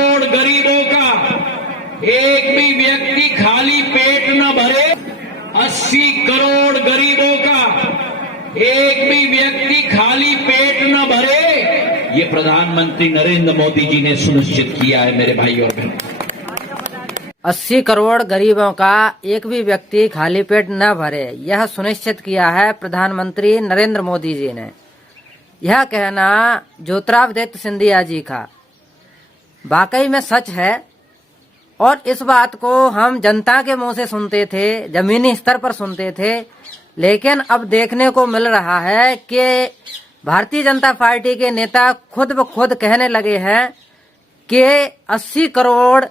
करोड़ गरीबों का एक भी व्यक्ति खाली पेट न भरे, 80 करोड़ गरीबों का एक भी व्यक्ति खाली पेट न भरे, ये प्रधानमंत्री नरेंद्र मोदी जी ने सुनिश्चित किया है मेरे भाई और बहन। 80 करोड़ गरीबों का एक भी व्यक्ति खाली पेट न भरे, यह सुनिश्चित किया है प्रधानमंत्री नरेंद्र मोदी जी ने। यह कहना ज्योतिरादित्य सिंधिया जी का वाकई में सच है और इस बात को हम जनता के मुंह से सुनते थे, जमीनी स्तर पर सुनते थे, लेकिन अब देखने को मिल रहा है कि भारतीय जनता पार्टी के नेता खुद ब खुद कहने लगे हैं कि 80 करोड़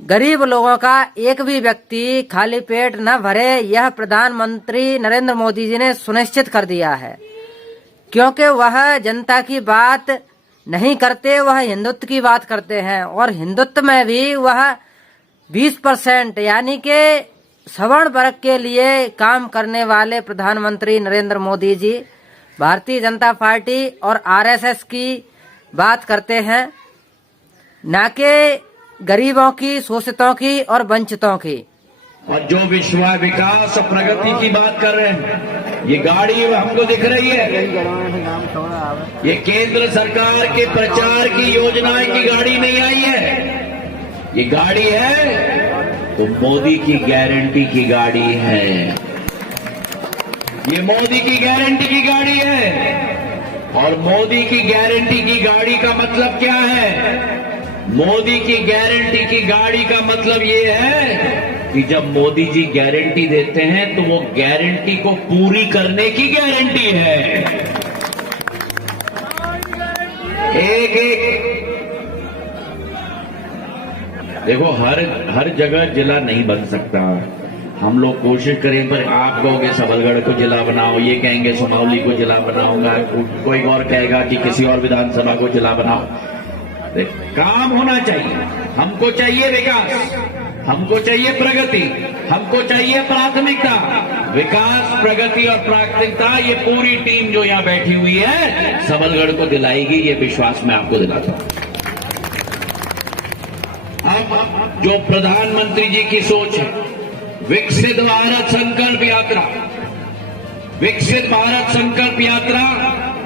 गरीब लोगों का एक भी व्यक्ति खाली पेट न भरे, यह प्रधानमंत्री नरेंद्र मोदी जी ने सुनिश्चित कर दिया है। क्योंकि वह जनता की बात नहीं करते, वह हिंदुत्व की बात करते हैं और हिंदुत्व में भी वह 20% यानी कि सवर्ण वर्ग के लिए काम करने वाले प्रधानमंत्री नरेंद्र मोदी जी भारतीय जनता पार्टी और आरएसएस की बात करते हैं, न कि गरीबों की, शोषितों की और वंचितों की। और जो विकास और प्रगति की बात कर रहे हैं, ये गाड़ी हमको दिख रही है, ये केंद्र सरकार के प्रचार की योजनाएं की गाड़ी नहीं आई है, ये गाड़ी है तो मोदी की गारंटी की गाड़ी है, ये मोदी की गारंटी की गाड़ी है। और मोदी की गारंटी की गाड़ी का मतलब क्या है? मोदी की गारंटी की गाड़ी का मतलब ये है कि जब मोदी जी गारंटी देते हैं तो वो गारंटी को पूरी करने की गारंटी है। एक देखो, हर जगह जिला नहीं बन सकता। हम लोग कोशिश करें, पर आप कहोगे सबलगढ़ को जिला बनाओ, ये कहेंगे सुमावली को जिला बनाऊंगा, कोई और कहेगा कि किसी और विधानसभा को जिला बनाओ। काम होना चाहिए, हमको चाहिए विकास, हमको चाहिए प्रगति, हमको चाहिए प्राथमिकता। विकास, प्रगति और प्राथमिकता ये पूरी टीम जो यहाँ बैठी हुई है सबलगढ़ को दिलाएगी, ये विश्वास मैं आपको दिलाता हूं। अब जो प्रधानमंत्री जी की सोच है, विकसित भारत संकल्प यात्रा, विकसित भारत संकल्प यात्रा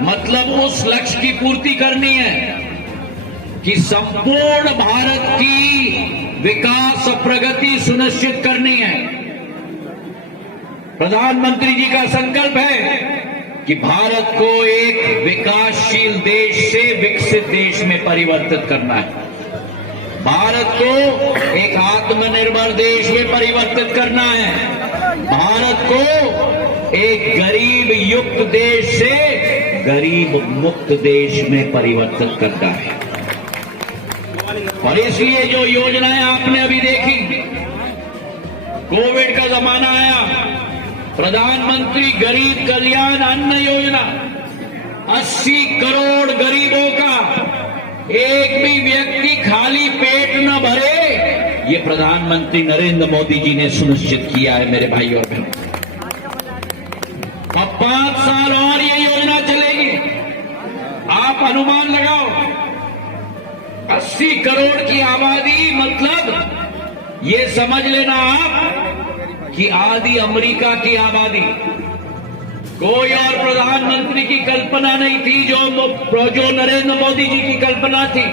मतलब उस लक्ष्य की पूर्ति करनी है कि संपूर्ण भारत की विकास और प्रगति सुनिश्चित करनी है। प्रधानमंत्री जी का संकल्प है कि भारत को एक विकासशील देश से विकसित देश में परिवर्तित करना है, भारत को एक आत्मनिर्भर देश में परिवर्तित करना है, भारत को एक गरीब युक्त देश से गरीब मुक्त देश में परिवर्तित करना है। और इसलिए जो योजनाएं आपने अभी देखी, कोविड का जमाना आया, प्रधानमंत्री गरीब कल्याण अन्न योजना, 80 करोड़ गरीबों का एक भी व्यक्ति खाली पेट न भरे, ये प्रधानमंत्री नरेंद्र मोदी जी ने सुनिश्चित किया है मेरे भाई और बहन। अब 5 साल और ये योजना चलेगी। आप अनुमान लगाओ, 80 करोड़ की आबादी मतलब ये समझ लेना आप कि आधी अमेरिका की आबादी। कोई और प्रधानमंत्री की कल्पना नहीं थी जो नरेंद्र मोदी जी की कल्पना थी।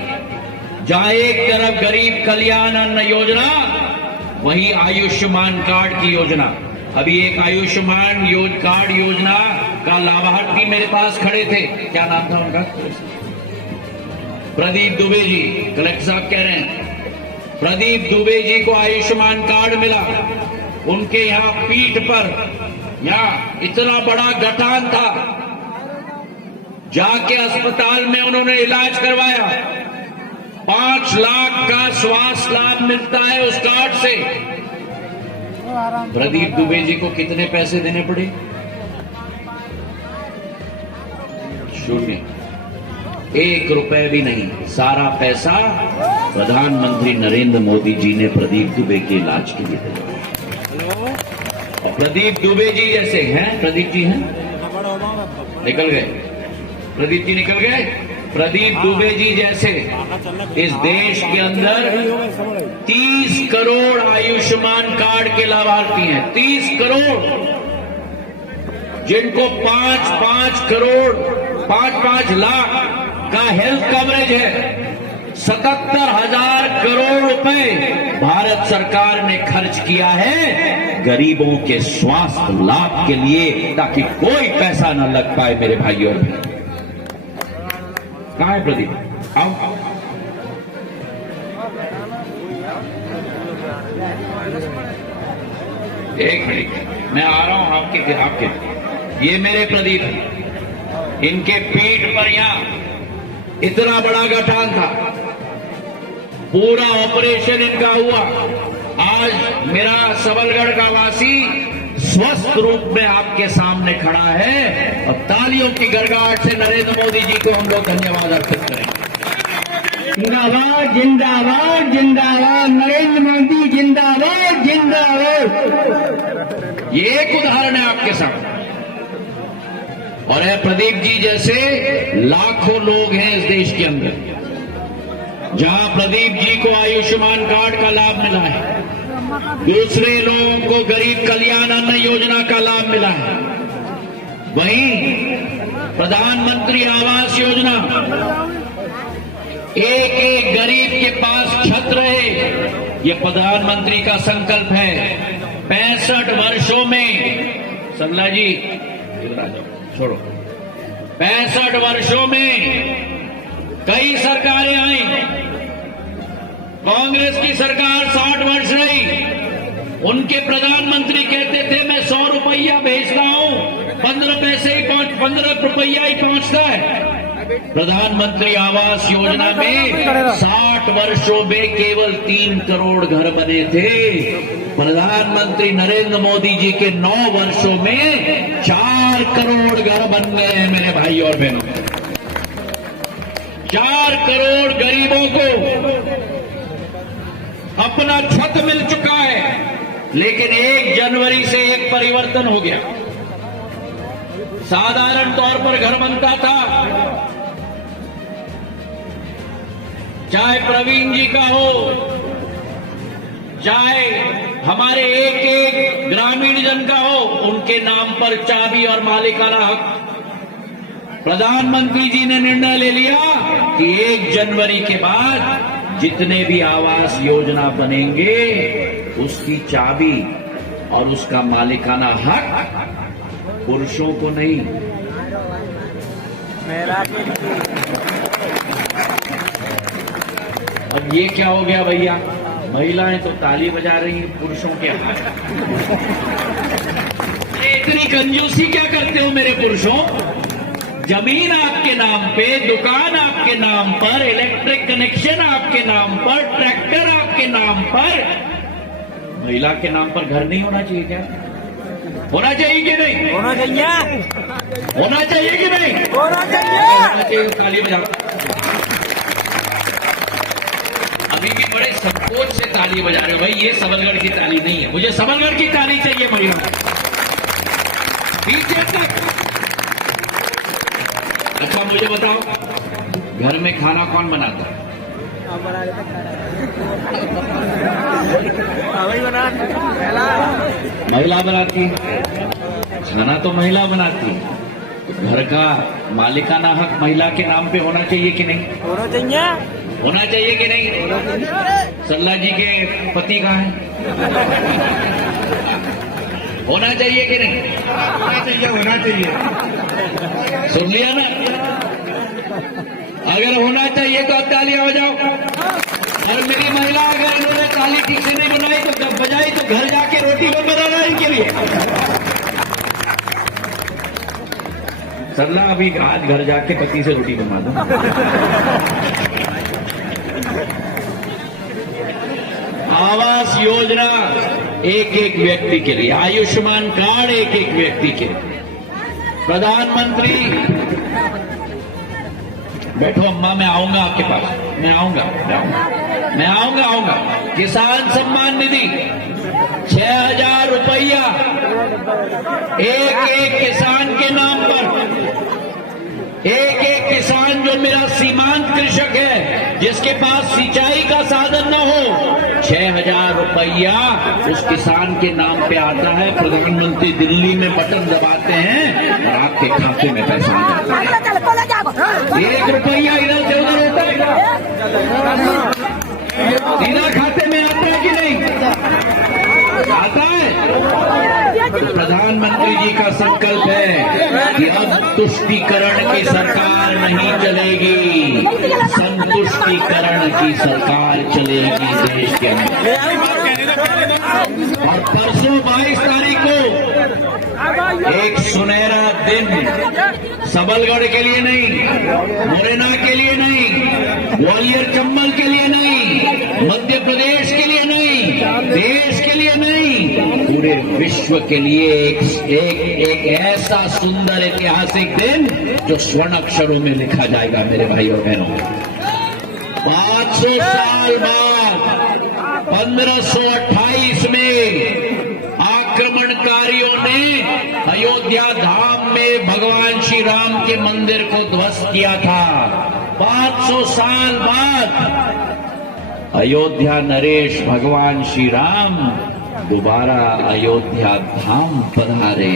जहां एक तरफ गरीब कल्याण अन्न योजना, वहीं आयुष्मान कार्ड की योजना। अभी एक आयुष्मान कार्ड योजना का लाभार्थी मेरे पास खड़े थे, क्या नाम था उनका? प्रदीप दुबे जी। कलेक्टर साहब कह रहे हैं प्रदीप दुबे जी को आयुष्मान कार्ड मिला। उनके यहां पीठ पर यहाँ इतना बड़ा गठान था, जाके अस्पताल में उन्होंने इलाज करवाया। 5 लाख का स्वास्थ्य लाभ मिलता है उस कार्ड से। प्रदीप दुबे जी को कितने पैसे देने पड़े? 0, 1 रुपए भी नहीं। सारा पैसा प्रधानमंत्री नरेंद्र मोदी जी ने प्रदीप दुबे के इलाज के लिए दिया। प्रदीप दुबे जी जैसे हैं, प्रदीप जी हैं, निकल गए, प्रदीप जी निकल गए। प्रदीप दुबे जी जैसे इस देश के अंदर 30 करोड़ आयुष्मान कार्ड के लाभार्थी हैं। 30 करोड़, जिनको 5-5 लाख का हेल्थ कवरेज है। 77,000 करोड़ रुपए भारत सरकार ने खर्च किया है गरीबों के स्वास्थ्य लाभ के लिए, ताकि कोई पैसा न लग पाए। मेरे भाइयों, कहां है प्रदीप? आओ। एक मिनट, मैं आ रहा हूं आपके। ये मेरे प्रदीप हैं। इनके पीठ पर यहां इतना बड़ा गठान था, पूरा ऑपरेशन इनका हुआ। आज मेरा सबलगढ़ का वासी स्वस्थ रूप में आपके सामने खड़ा है, और तालियों की गड़गड़ाहट से नरेंद्र मोदी जी को हम लोग धन्यवाद अर्पित करेंगे। जिंदाबाद जिंदाबाद जिंदाबाद, नरेंद्र मोदी जिंदाबाद जिंदाबाद। ये एक उदाहरण है आपके सामने, और है प्रदीप जी जैसे लाखों लोग हैं इस देश के अंदर, जहां प्रदीप जी को आयुष्मान कार्ड का लाभ मिला है, दूसरे लोगों को गरीब कल्याण अन्न योजना का लाभ मिला है। वहीं प्रधानमंत्री आवास योजना, एक एक गरीब के पास छत रहे, ये प्रधानमंत्री का संकल्प है। 65 वर्षों में, सरला जी इधर आ जाओ, छोड़ो। 65 वर्षों में कई सरकारें आई। कांग्रेस की सरकार 60 वर्ष रही। उनके प्रधानमंत्री कहते थे मैं 100 रुपया भेजता हूं, 15 रुपया ही पहुंचता है। प्रधानमंत्री आवास योजना में 60 वर्षों में केवल 3 करोड़ घर बने थे। प्रधानमंत्री नरेंद्र मोदी जी के 9 वर्षों में 4 करोड़ घर बन गए हैं। मेरे भाई और बहनों, 4 करोड़ गरीबों को अपना छत मिल चुका है। लेकिन 1 जनवरी से एक परिवर्तन हो गया। साधारण तौर पर घर बनता था, चाहे प्रवीण जी का हो, चाहे हमारे एक एक ग्रामीण जन का हो, उनके नाम पर चाबी और मालिकाना हक। प्रधानमंत्री जी ने निर्णय ले लिया कि 1 जनवरी के बाद जितने भी आवास योजना बनेंगे, उसकी चाबी और उसका मालिकाना हक पुरुषों को नहीं। अब ये क्या हो गया भैया? महिलाएं तो ताली बजा रही हैं, पुरुषों के हाथ। इतनी कंजूसी क्या करते हो मेरे पुरुषों? जमीन आपके नाम पे, दुकान आपके नाम पर, इलेक्ट्रिक कनेक्शन आपके नाम पर, ट्रैक्टर आपके नाम पर, महिला के नाम पर घर नहीं होना चाहिए क्या? होना चाहिए कि नहीं? होना चाहिए। होना चाहिए कि नहीं? होना चाहिए। ताली बजाओ। अभी भी बड़े संकोच से ताली बजा रहे हो भाई, ये सबलगढ़ की ताली नहीं है। मुझे सबलगढ़ की ताली चाहिए महिला, पीछे तक। अच्छा मुझे बताओ, घर में खाना कौन बनाता है? महिला बनाती है। खाना तो महिला बनाती है। घर का मालिकाना हक महिला के नाम पे होना चाहिए कि नहीं? होना चाहिए। होना चाहिए कि नहीं? सरला जी के पति कहाँ हैं? होना चाहिए कि नहीं? होना चाहिए, होना चाहिए। सुन लिया ना? अगर होना चाहिए तो तालियां बजाओ। और मेरी महिला अगर इन्होंने ताली ठीक से नहीं बजाई तो घर जाके रोटी को बनाना इनके लिए। सरला अभी आज घर जाके पति से रोटी बनवा दो। आवास योजना एक एक व्यक्ति के लिए, आयुष्मान कार्ड एक एक व्यक्ति के लिए। प्रधानमंत्री, बैठो अम्मा, मैं आऊंगा आपके पास, मैं आऊंगा। किसान सम्मान निधि 6,000 रुपया एक एक किसान के नाम पर, एक एक किसान जो मेरा सीमांत कृषक है, जिसके पास सिंचाई का साधन न हो, 6,000 रुपया उस किसान के नाम पे आता है। प्रधानमंत्री दिल्ली में बटन दबाते हैं और आपके खाते में पैसा आ जाता है। 1 रुपया इधर से उधर होता है, सीधा खाते में आता है कि नहीं आता है? तो प्रधानमंत्री जी का संकल्प है कि अब तुष्टीकरण की सरकार नहीं चलेगी, संतुष्टीकरण की सरकार चलेगी देश के अंदर। और परसों 22 तारीख को एक सुनहरा दिन सबलगढ़ के लिए नहीं, मुरैना के लिए नहीं, ग्वालियर चंबल के लिए नहीं, मध्य प्रदेश के लिए नहीं, देश के लिए नहीं, पूरे विश्व के लिए एक ऐसा सुंदर ऐतिहासिक दिन जो स्वर्ण अक्षरों में लिखा जाएगा। मेरे भाइयों बहनों, 500 साल बाद 1528 में आक्रमणकारियों ने अयोध्या धाम में भगवान श्री राम के मंदिर को ध्वस्त किया था। 500 साल बाद अयोध्या नरेश भगवान श्री राम दोबारा अयोध्या धाम पधारे।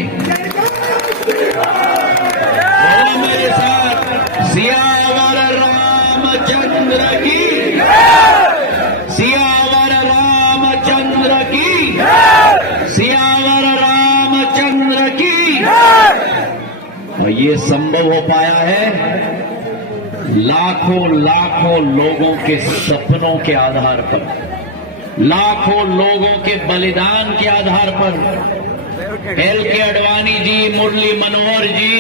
बोलो मेरे साथ, सियावर रामचंद्र की, सियावर रामचंद्र की, सियावर रामचंद्र की। और ये संभव हो पाया है लाखों लाखों लोगों के सपनों के आधार पर, लाखों लोगों के बलिदान के आधार पर। LK आडवाणी जी, मुरली मनोहर जी,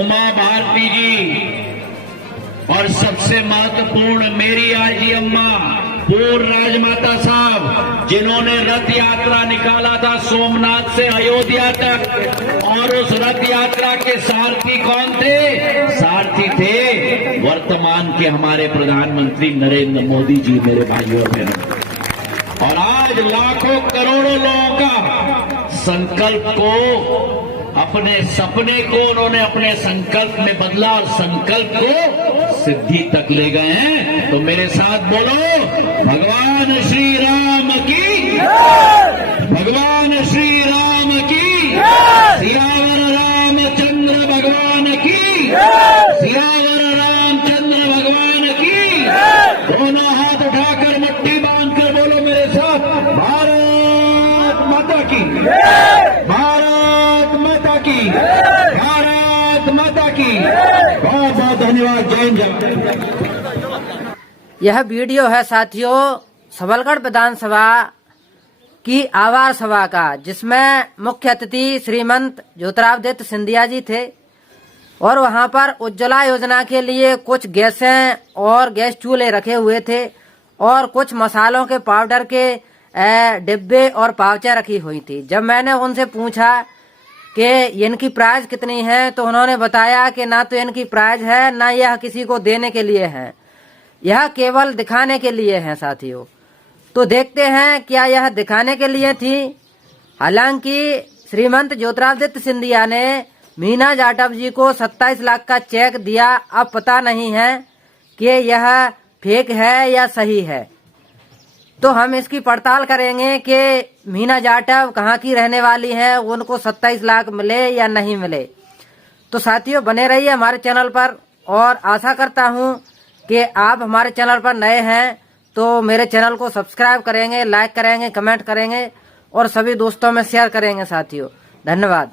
उमा भारती जी, और सबसे महत्वपूर्ण मेरी आजी अम्मा पूर्ण राजमाता साहब, जिन्होंने रथ यात्रा निकाला था सोमनाथ से अयोध्या तक। और उस रथ यात्रा के सारथी कौन थे? सारथी थे वर्तमान के हमारे प्रधानमंत्री नरेंद्र मोदी जी। मेरे भाइयों बहनों, और आज लाखों करोड़ों लोगों का संकल्प को, अपने सपने को उन्होंने अपने संकल्प में बदला और संकल्प को सिद्धि तक ले गए हैं। तो मेरे साथ बोलो, भगवान श्री राम की, भगवान श्री राम की, सियावर रामचंद्र भगवान की, सियावर रामचंद्र भगवान की। दोनों हाथ उठाकर मुट्ठी बांधकर बोलो मेरे साथ, भारत माता की, भारत माता की, भारत माता की। बहुत बहुत धन्यवाद। जय हिंद। यह वीडियो है साथियों सबलगढ़ विधानसभा की आवार सभा का, जिसमें मुख्य अतिथि श्रीमंत ज्योतिरादित्य सिंधिया जी थे। और वहां पर उज्ज्वला योजना के लिए कुछ गैसें और गैस चूल्हे रखे हुए थे और कुछ मसालों के पाउडर के डिब्बे और पाउचें रखी हुई थी। जब मैंने उनसे पूछा कि इनकी प्राइस कितनी है, तो उन्होंने बताया कि ना तो इनकी प्राइस है, ना यह किसी को देने के लिए है, यह केवल दिखाने के लिए है साथियों। तो देखते हैं क्या यह दिखाने के लिए थी। हालांकि श्रीमंत ज्योतिरादित्य सिंधिया ने मीना जाटव जी को 27 लाख का चेक दिया। अब पता नहीं है कि यह फेक है या सही है, तो हम इसकी पड़ताल करेंगे कि मीना जाटव कहाँ की रहने वाली है, उनको 27 लाख मिले या नहीं मिले। तो साथियों बने रहिए हमारे चैनल पर, और आशा करता हूँ कि आप हमारे चैनल पर नए हैं तो मेरे चैनल को सब्सक्राइब करेंगे, लाइक करेंगे, कमेंट करेंगे और सभी दोस्तों में शेयर करेंगे साथियों। धन्यवाद।